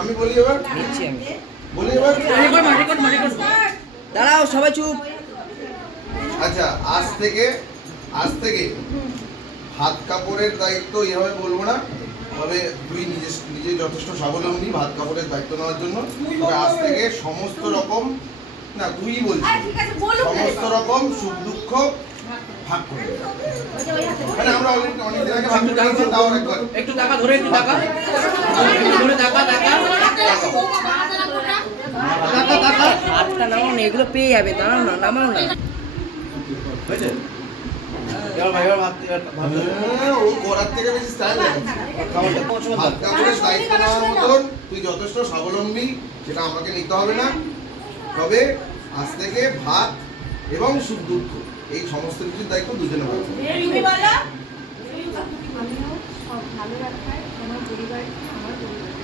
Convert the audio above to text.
আমি বলি এবার বলি এবার দাঁড়াও সবাই চুপ। আচ্ছা আজ থেকে হাত কাপড়ের দায়িত্ব এভাবে বলবো না, তবে তুই নিজে যথেষ্ট স্বাবলম্বী ভাত কাপড়ের দায়িত্ব নেওয়ার জন্য। তবে আজ থেকে সমস্ত রকম না তুই বলছিস সমস্ত রকম সুখ দুঃখ ভাগ করে মানে আমরা অলরেডি অনেক দিন আগে ভাগ করে দিয়েছি, তাও একবার একটু টাকা ধরে একটু টাকা ধরে টাকা হাতটা নামাও না, এগুলো পেয়ে যাবে। দাঁড়াও না, নামাও না। হয়েছে ও করার থেকে বেশি স্টাইল ভাত কাপড়ের দায়িত্ব নেওয়ার মতন তুই যথেষ্ট স্বাবলম্বী, সেটা আমাকে নিতে হবে না। তবে আজ থেকে ভাত এবং সুখ দুঃখ এই সমস্ত কিছুর দায়িত্ব দুজনে হবে। সব ভালো রাখার আমার পরিবারকে আমার পরিবারকে